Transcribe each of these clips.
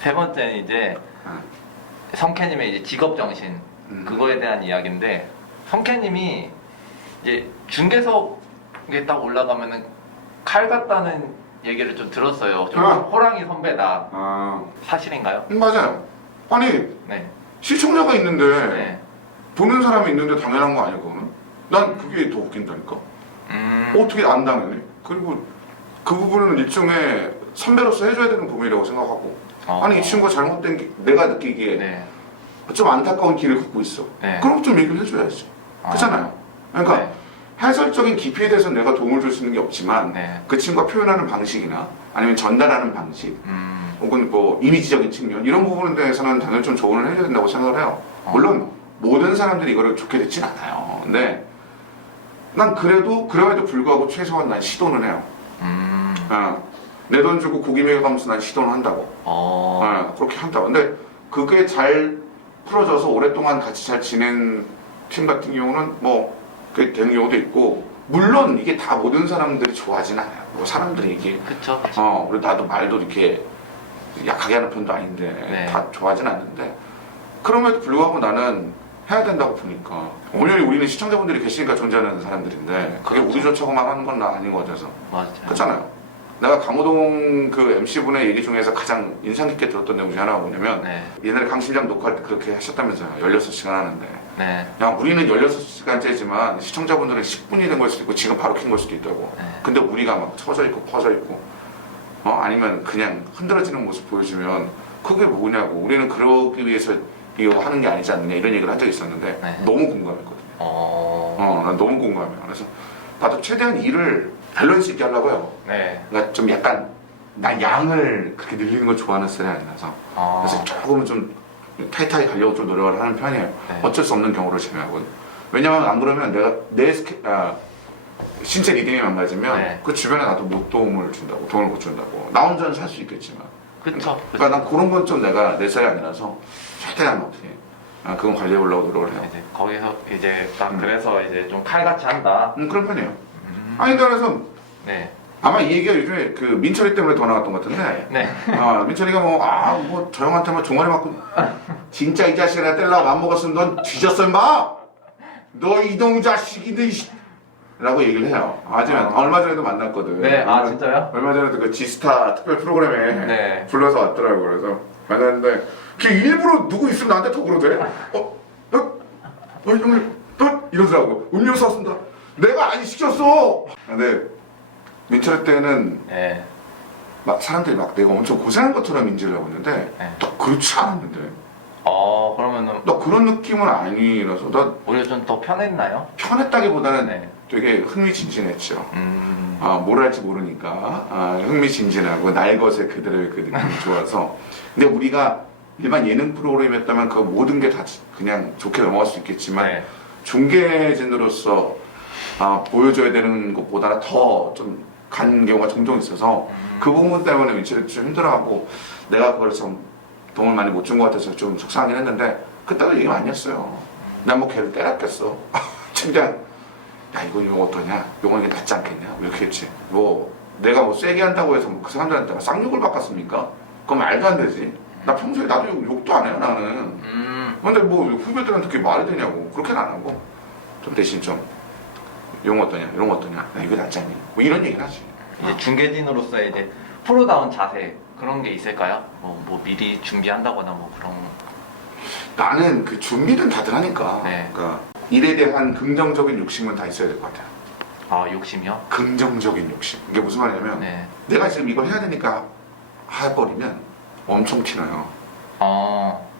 세 번째는 이제 성캐님의 이제 직업 정신 그거에 대한 이야기인데, 성캐님이 이제 중계석에 딱 올라가면은 칼 같다는 얘기를 좀 들었어요. 좀 호랑이 선배다. 사실인가요? 맞아요. 아니 네. 시청자가 있는데 네. 보는 사람이 있는데 당연한 거 아니야 그거는? 난 그게 더 웃긴다니까. 어떻게 안 당연해? 그리고 그 부분은 일종의 선배로서 해줘야 되는 부분이라고 생각하고, 아니 이 친구가 잘못된 게 내가 느끼기에 네. 좀 안타까운 길을 걷고 있어. 네. 그럼 좀 얘기를 해줘야지. 그렇잖아요. 그러니까 네. 해설적인 깊이에 대해서 내가 도움을 줄 수 있는 게 없지만 네. 그 친구가 표현하는 방식이나 아니면 전달하는 방식 혹은 뭐 이미지적인 측면 이런 부분에 대해서는 당연히 좀 조언을 해줘야 된다고 생각을 해요. 물론 모든 사람들이 이거를 좋게 듣진 않아요. 근데 난 그럼에도 불구하고 최소한 난 시도는 해요. 내 돈 주고 고기 먹여가면서 난 시도는 한다고. 그렇게 한다고. 근데 그게 잘 풀어져서 오랫동안 같이 잘 지낸 팀 같은 경우는 뭐 그게 되는 경우도 있고, 물론 이게 다 모든 사람들이 좋아하진 않아요. 뭐 사람들이 이게 그쵸. 그리고 나도 말도 이렇게 약하게 하는 편도 아닌데 네. 다 좋아하진 않는데, 그럼에도 불구하고 나는 해야 된다고 보니까. 온전히 우리는 시청자분들이 계시니까 존재하는 사람들인데 그게 그렇죠. 우리 좋자고만 하는 건 아닌 것 같아서. 맞아요. 그렇잖아요. 내가 강호동 그 MC분의 얘기 중에서 가장 인상 깊게 들었던 내용 중에 하나가 뭐냐면, 네. 옛날에 강신장 녹화할 때 그렇게 하셨다면서요. 16시간 하는데. 네. 야, 우리는 16시간째지만 시청자분들은 10분이 된 걸 수도 있고 지금 바로 킨 걸 수도 있다고. 네. 근데 우리가 막 처져 있고 퍼져 있고 아니면 그냥 흔들어지는 모습 보여주면 그게 뭐냐고. 우리는 그러기 위해서 이거 하는 게 아니지 않느냐 이런 얘기를 한 적이 있었는데 네. 너무 공감했거든요. 난 너무 공감해요. 그래서 나도 최대한 일을 밸런스 있게 하려고요. 네. 그러니까 좀 약간 나 양을 그렇게 늘리는 걸 좋아하는 스타일이 아니라서 그래서 조금은 좀 타이트하게 가려고 좀 노력을 하는 편이에요. 네. 어쩔 수 없는 경우를 제외하고는. 왜냐면 안 그러면 내가 내 신체 리듬이 망가지면 네. 그 주변에 나도 못 도움을 준다고, 도움을 못 준다고. 나 혼자는 살 수 있겠지만. 그쵸. 그러니까 난 그런 건 좀 내가 내 스타일이 아니라서 최대한 어떻게 그건 관리해 보려고 노력을 해요. 이제 거기서 이제 딱 그래서 이제 좀 칼같이 한다. 그런 편이에요. 아니 그래서 네. 아마 이 얘기가 요즘에 그 민철이 때문에 더 나왔던 것 같은데. 네. 민철이가 저 형한테만 종아리 맞고 진짜 이 자식아 내가 때리려고 맘먹었으면 넌 뒤졌어 임마. 너 이동 자식이네 라고 얘기를 해요. 하지만 얼마 전에도 만났거든. 네. 진짜요? 얼마 전에도 그 지스타 특별 프로그램에 네. 불러서 왔더라고. 그래서 만났는데 걔 일부러 누구 있으면 나한테 더 그러대. 형님 이러더라고. 음료수 왔습니다. 내가 안 시켰어. 근데 민철이 때는 네. 막 사람들이 막 내가 엄청 고생한 것처럼 인지를 하고 있는데 네. 나 그렇지 않았는데. 그러면은 나 그런 느낌은 아니라서 나 오히려 좀 더 편했나요? 편했다기보다는 네. 되게 흥미진진했죠. 뭘 할지 모르니까 흥미진진하고 날 것에 그대로의 그 느낌이 좋아서. 근데 우리가 일반 예능 프로그램이었다면 그 모든 게 다 그냥 좋게 넘어갈 수 있겠지만 네. 중계진으로서 보여줘야 되는 것보다 더 좀 간 경우가 종종 있어서 그 부분 때문에 민철이 좀 힘들어하고 내가 그걸 좀 도움을 많이 못 준 것 같아서 좀 속상하긴 했는데 그때도 얘기가 아니었어요. 난 뭐 걔를 때렸겠어. 그냥 야 이거 어떠냐? 이거 이게 낫지 않겠냐? 뭐 이렇게 했지. 뭐 내가 뭐 세게 한다고 해서 그 사람들한테 쌍욕을 바꿨습니까? 그건 말도 안 되지. 나 평소에 나도 욕도 안 해요 나는. 근데 뭐 후배들한테 그게 말이 되냐고. 그렇게는 안 하고 좀 대신 좀 이런 거 어떠냐? 이런 거 어떠냐? 야 이거 낫지 않니? 뭐 이런 얘기를 하지. 이제 중계진으로서 이제 프로다운 자세 그런 게 있을까요? 뭐 미리 준비한다거나 뭐 그런. 나는 그 준비는 다들 하니까. 네. 그러니까 일에 대한 긍정적인 욕심은 다 있어야 될 것 같아요. 욕심이요? 긍정적인 욕심. 이게 무슨 말이냐면 네. 내가 지금 이걸 해야 되니까 해버리면 엄청 티나요.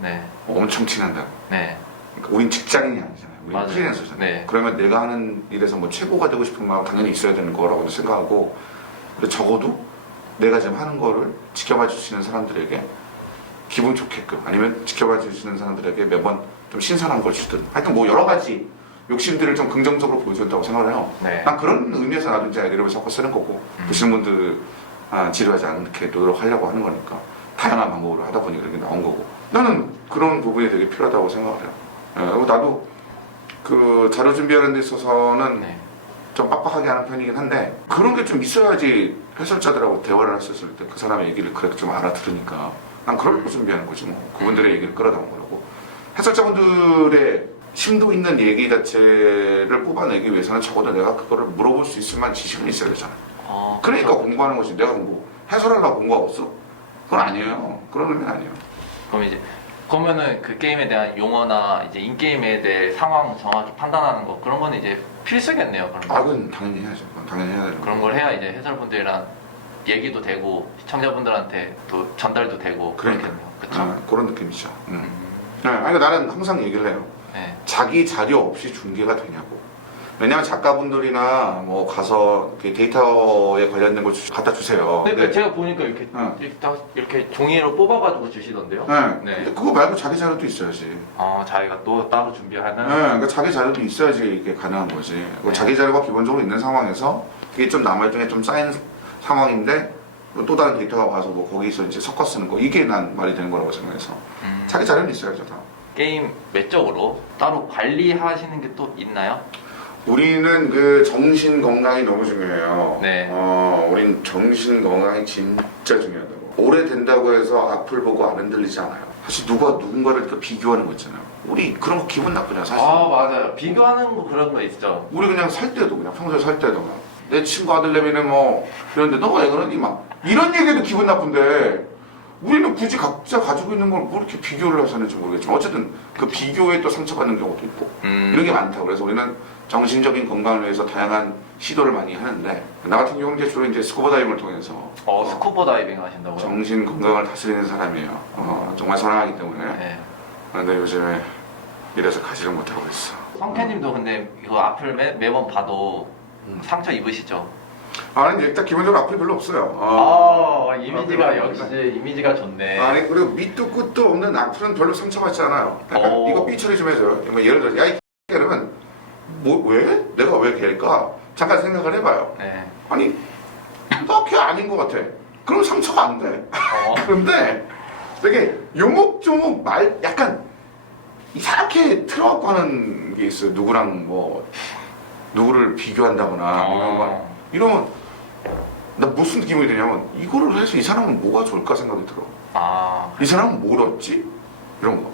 네. 엄청 티난다. 네. 그러니까 우린 직장인이 아니잖아요. 우린 맞아요. 프리랜서잖아요. 네. 그러면 내가 하는 일에서 뭐 최고가 되고 싶은 마음 당연히 있어야 되는 거라고 생각하고, 그리고 적어도 내가 지금 하는 거를 지켜봐 주시는 사람들에게 기분 좋게끔, 아니면 지켜봐 주시는 사람들에게 매번 좀 신선한 걸 주든, 하여튼 뭐 여러 가지 욕심들을 좀 긍정적으로 보여준다고 생각을 해요. 네. 난 그런 의미에서 나도 이제 이름을 섞어 쓰는 거고, 보시는 분들 지루하지 않게 노력하려고 하는 거니까 다양한 방법으로 하다 보니 그렇게 나온 거고, 나는 그런 부분이 되게 필요하다고 생각을 해요. 그리고 나도 그 자료 준비하는 데 있어서는 네. 좀 빡빡하게 하는 편이긴 한데, 그런 게 좀 있어야지 해설자들하고 대화를 했었을 때 그 사람의 얘기를 그래도 좀 알아들으니까 난 그걸 준비하는 거지 뭐. 그분들의 얘기를 끌어담은 거라고. 해설자분들의 심도 있는 얘기 자체를 뽑아내기 위해서는 적어도 내가 그거를 물어볼 수 있을 만한 지식은 있어야 되잖아. 그러니까 그렇죠. 공부하는 거지. 내가 해설하려고 공부하고 있어? 그건 아니에요. 그런 의미는 아니에요. 그럼 이제 그러면은 그 게임에 대한 용어나 이제 인게임에 대해 상황 정확히 판단하는 거 그런 거는 이제 필수겠네요. 그런 거. 그건 당연히 해야죠. 그건 당연히 해야 되는 그런 걸 해야 이제 해설분들이랑 얘기도 되고 시청자분들한테 또 전달도 되고 그러니까. 그렇겠네요. 그렇죠. 그런 느낌이죠. 네, 아니, 나는 항상 얘기를 해요. 네. 자기 자료 없이 중계가 되냐고. 왜냐면 작가분들이나 뭐 가서 이렇게 데이터에 관련된 걸 갖다 주세요. 근데 제가 보니까 이렇게 어. 이렇게 딱 이렇게 종이로 뽑아가지고 주시던데요. 네. 네. 근데 그거 말고 자기 자료도 있어야지. 자기가 또 따로 준비하는. 네, 그러니까 자기 자료도 있어야지 이게 가능한 거지. 네. 자기 자료가 기본적으로 있는 상황에서 이게 좀 남아중에 좀 쌓인 상황인데 또 다른 데이터가 와서 뭐 거기서 이제 섞어 쓰는 거 이게 난 말이 되는 거라고 생각해서 자기 자료는 있어야죠 다. 게임 외적으로 따로 관리하시는 게 또 있나요? 우리는 그 정신 건강이 너무 중요해요. 네. 우린 정신 건강이 진짜 중요하다고. 오래된다고 해서 앞을 보고 안 흔들리지 않아요. 사실 누군가를 이렇게 비교하는 거 있잖아요. 우리 그런 거 기분 나쁘잖아 사실. 맞아요. 비교하는 거 그런 거 있죠. 우리 그냥 살 때도 그냥 평소에 살 때도 막 내 친구 아들내미는 뭐 이런데 너가 왜 그러니 막 이런 얘기도 기분 나쁜데 우리는 굳이 각자 가지고 있는 걸 뭐 이렇게 비교를 해서 하는지 모르겠지만 어쨌든 그 비교에 또 상처받는 경우도 있고 이런 게 많다고. 그래서 우리는 정신적인 건강을 위해서 다양한 시도를 많이 하는데 나 같은 경우는 이제 주로 이제 스쿠버 다이빙을 통해서 스쿠버 다이빙 하신다고요? 정신 건강을 다스리는 사람이에요. 정말 사랑하기 때문에. 네. 근데 요즘에 이래서 가지를 못하고 있어. 성캐님도 근데 이거 앞을 매번 봐도 상처 입으시죠? 아니 일단 기본적으로 앞이 별로 없어요. 이미지가 앞이 역시 없는데. 이미지가 좋네. 아니 그리고 밑도 끝도 없는 악플은 별로 상처받지 않아요. 그러니까 이거 삐 처리 좀 해줘요. 뭐 예를 들어 야이 이러면 뭐 왜? 내가 왜 걔일까? 잠깐 생각을 해봐요. 네. 아니 나 걔 아닌 것 같아. 그럼 상처가 안 돼. 그런데 되게 요목조목 말 약간 이상하게 틀어갖고 하는 게 있어요. 누구랑 뭐 누구를 비교한다거나 이러면 나 무슨 기분이 드냐면 이거를 해서 이 사람은 뭐가 좋을까 생각이 들어. 이 사람은 뭘 얻지? 이런 거.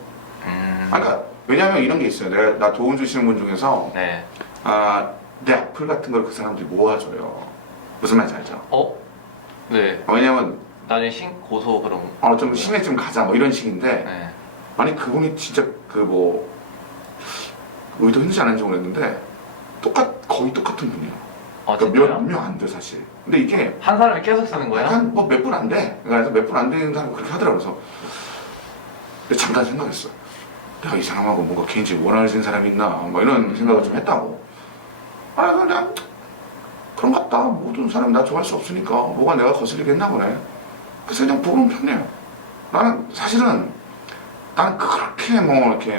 그러니까 왜냐하면 이런 게 있어요. 나 도움 주시는 분 중에서 네. 내 악플 같은 걸 그 사람들이 모아줘요. 무슨 말인지 알죠? 네. 왜냐면 나중에 고소 그런 거. 좀 심해 좀 가자 뭐 이런 식인데 네. 아니 그분이 진짜 그 뭐 의도했는지 안 했는지 모르겠는데 거의 똑같은 분이에요. 그러니까 몇 명 안 돼 사실. 근데 이게 한 사람이 계속 쓰는 거예요? 한 뭐 몇 분 안 돼. 그래서 몇 분 안 되는 사람 그렇게 하더라고요. 그래서 근데 잠깐 생각했어. 내가 이 사람하고 뭔가 개인적인 원한을 진 사람이 있나 뭐 이런 생각을 좀 했다고. 그냥 그런갑다. 모든 사람이 나 좋아할 수 없으니까 뭐가 내가 거슬리겠나 보네. 그래서 그냥 보는 편이에요. 나는 사실은 나는 그렇게 뭐 이렇게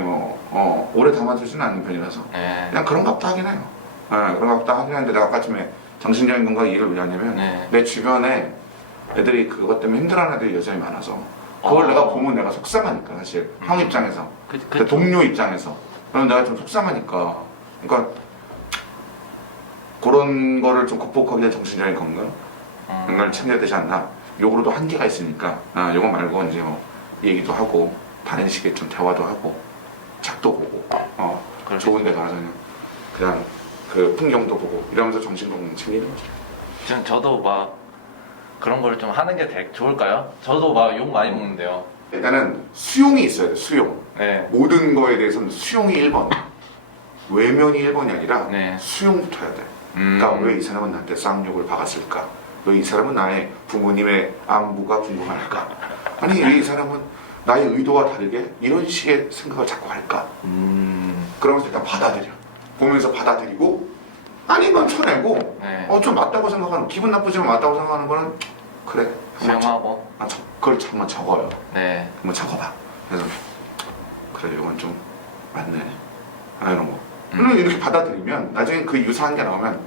오래 담아두지는 않는 편이라서 네. 그냥 그런갑다 하긴 해요. 그런갑다 하긴 하는데 내가 아까쯤에 정신적인 건강 이해를 왜 하냐면 내 주변에 애들이 그것 때문에 힘들어하는 애들이 여전히 많아서 그걸 내가 보면 내가 속상하니까 사실 형 입장에서 동료 입장에서 그럼 내가 좀 속상하니까 그러니까 그런 거를 좀 극복하기 위한 정신적인 건강을 챙겨야 되지 않나. 요거로도 한계가 있으니까 요거 말고 이제 뭐 얘기도 하고 다른 식의 좀 대화도 하고 책도 보고 좋은 데 가서 그냥 그 풍경도 보고 이러면서 정신 건강 챙기는 거죠. 지금 저도 막 그런 걸 좀 하는 게 좋을까요? 저도 막 욕 많이 먹는데요. 일단은 수용이 있어야 돼. 수용. 네. 모든 거에 대해서는 수용이 1번. 외면이 1번이 아니라 네. 수용부터 해야 돼. 그러니까 왜 이 사람은 나한테 쌍욕을 박았을까? 왜 이 사람은 나의 부모님의 안부가 궁금할까? 아니 왜 이 사람은 나의 의도와 다르게 이런 식의 생각을 자꾸 할까? 그러면서 일단 받아들여. 보면서 받아들이고 아닌 건 쳐내고 좀 맞다고 생각하는 기분 나쁘지만 맞다고 생각하는 거는 그래. 수용하고 그걸 한번 적어요. 네. 한번 적어봐. 그래서 그래 이건 좀 맞네. 이런 거. 이렇게 받아들이면 나중에 그 유사한 게 나오면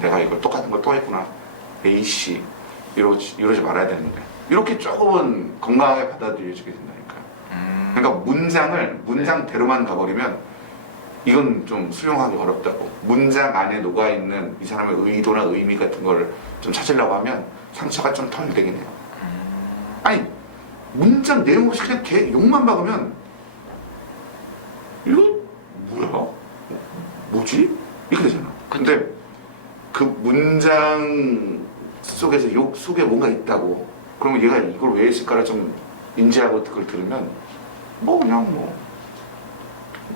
내가 이걸 똑같은 걸 또 했구나. A씨 이러지 말아야 되는데 이렇게 조금은 건강하게 받아들여지게 된다니까요. 그러니까 문장대로만 가버리면 이건 좀 수용하기 어렵다고. 문장 안에 녹아있는 이 사람의 의도나 의미 같은 걸 좀 찾으려고 하면 상처가 좀 덜 되긴 해요. 아니 문장 내용 없이 그냥 걔 욕만 박으면 이거 뭐야? 뭐지? 이렇게 되잖아. 근데 그 문장 속에서 욕 속에 뭔가 있다고. 그러면 얘가 이걸 왜 했을까를 좀 인지하고 그걸 들으면 뭐 그냥 뭐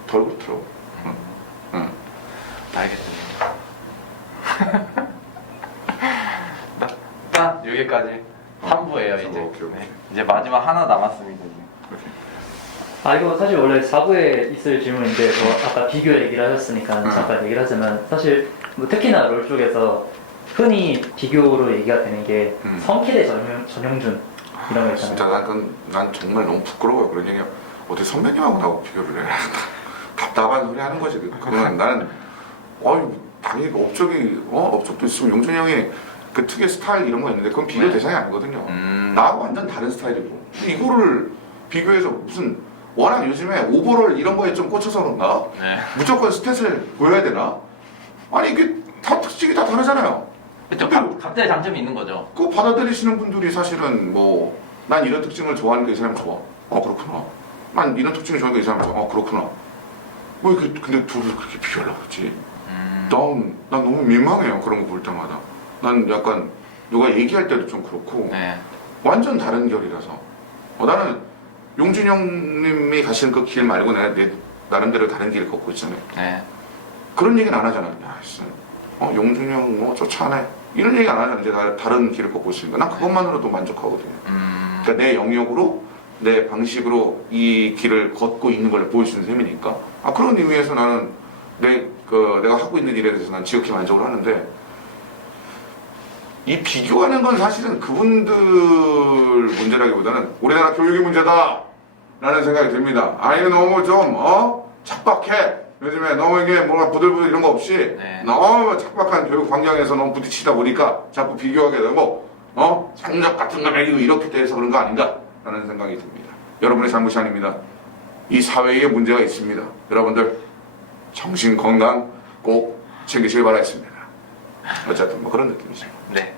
덜 그렇더라고. 응. 알겠습니다. 딱 여기까지 3부예요 이제. 오케이. 네. 이제 마지막 하나 남았습니다. 이제. 아 이거 사실 원래 4부에 있을 질문인데 뭐 아까 비교 얘기를 하셨으니까 잠깐 얘기를 하자면 사실 뭐 특히나 롤 쪽에서 흔히 비교로 얘기가 되는 게 성키 대 전용준 이런 거 있잖아요. 진짜 난 정말 너무 부끄러워요. 그런 얘기 어떻게 선배님하고 나하고 비교를 해. 답답한 소리 하는 거지. 그거는 나는 당연히 업적도 있으면 용준이 형이 그 특유의 스타일 이런 거 있는데 그건 비교 대상이 아니거든요. 나하고 완전 다른 스타일이고 이거를 비교해서 무슨 워낙 요즘에 오버롤 이런 거에 좀 꽂혀서 그런가? 네. 무조건 스탯을 보여야 되나? 아니 이게 다 특징이 다 다르잖아요. 그렇죠. 각자의 장점이 있는 거죠. 그거 받아들이시는 분들이 사실은 뭐 난 이런 특징을 좋아하니까 이 사람 좋아. 그렇구나. 난 이런 특징을 좋아하니까 이 사람 좋아. 그렇구나. 뭐 근데 둘을 그렇게 비교하려고 그러지? 난 너무 민망해요. 그런 거 볼 때마다. 난 약간 누가 얘기할 때도 좀 그렇고 네. 완전 다른 결이라서 나는 용준 형님이 가시는 그 길 말고 내가 내 나름대로 다른 길을 걷고 있잖아요. 네. 그런 얘기는 안 하잖아. 야, 씨, 용준 형 뭐 좋잖아. 이런 얘기 안 하잖아. 이제 나 다른 길을 걷고 있으니까 난 그것만으로도 만족하거든요. 그러니까 내 영역으로 내 방식으로 이 길을 걷고 있는 걸 보여주는 셈이니까 그런 의미에서 나는 내가 하고 있는 일에 대해서 난 지극히 만족을 하는데 이 비교하는 건 사실은 그분들 문제라기보다는 우리나라 교육이 문제다 라는 생각이 듭니다. 아니 너무 좀 척박해. 요즘에 너무 이게 뭔가 부들부들 이런 거 없이 네. 너무 척박한 교육 환경에서 너무 부딪히다 보니까 자꾸 비교하게 되고 성적 같은 거 매기고 이렇게 돼서 그런 거 아닌가 라는 생각이 듭니다. 여러분의 잘못이 아닙니다. 이 사회에 문제가 있습니다. 여러분들 정신 건강 꼭 챙기시길 바라겠습니다. 어쨌든 뭐 그런 느낌이죠. 네.